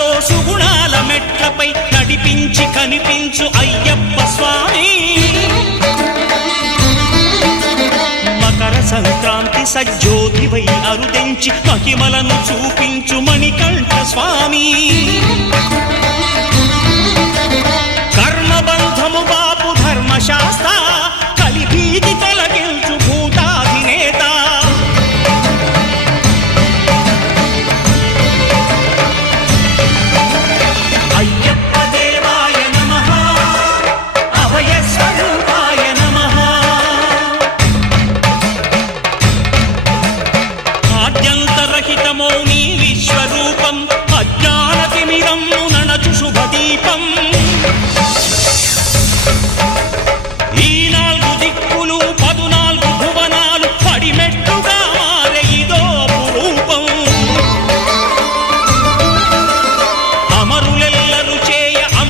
సుఖాలతో సుగుణాల మెట్లపై నడిపించి కనిపించు అయ్యప్ప స్వామి. మకర సంక్రాంతి సజ్జోతివై అరుదెంచి మహిమలను చూపించు మణికంఠ స్వామి. కర్మబంధము బాపు ధర్మశాస్త్ర కలిభీతి తొలగించు భూతాధినేత. అయ్యప్ప దేవాయ నమః, అభయ స్వరూపాయ నమః. ఆద్యంతరహితమో నీ విశ్వరూపం, అజ్ఞానతిమిరం నణచు శుభదీపం. ఈ 4 దిక్కులు 14 భువనాలు పడిమెట్టుగా మారే ఇదో అపురూపం. అమరులెల్లరు